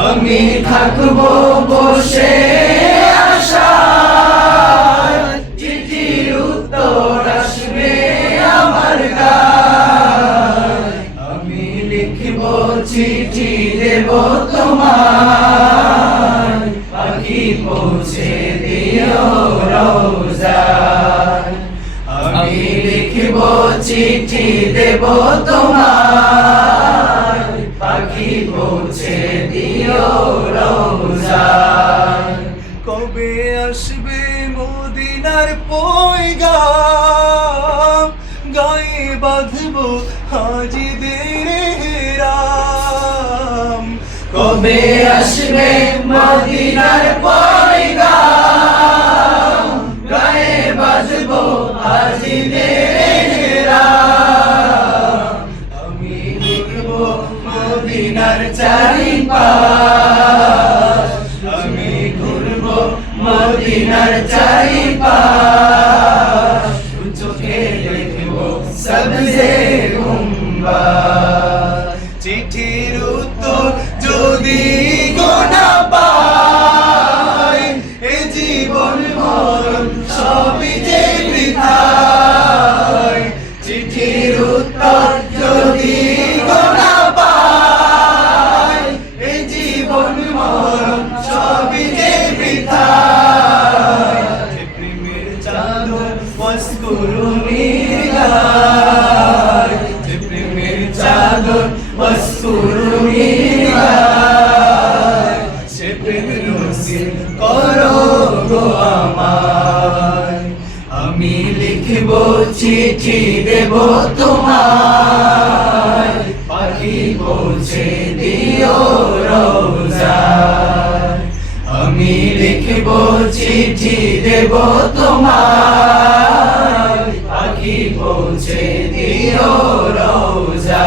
আমি থাকব বসে চিঠির আমি লিখব চিঠি দেব তোমার পাখি পৌঁছে দিও রোজায় আমি লিখব চিঠি দেব তোমার পৌঁছে দিও রমজান কবে আসবে মদিনার পয়গা গায়ে বাঁধব হাজিদের রাম কবে আসবে মদিনার পয়গাম? মদিনার প্রেমের চাদর মস্কুরুনি গায় যে প্রেমের চাদর মস্কুরুনি গায় সে প্রেম নসিব আমি লিখব চিঠি দেব তোমায়। পাখি পৌঁছে দিও রোজায়। আমি লিখব চিঠি দেব তোমার। পাখি পৌঁছে দিও রোজা।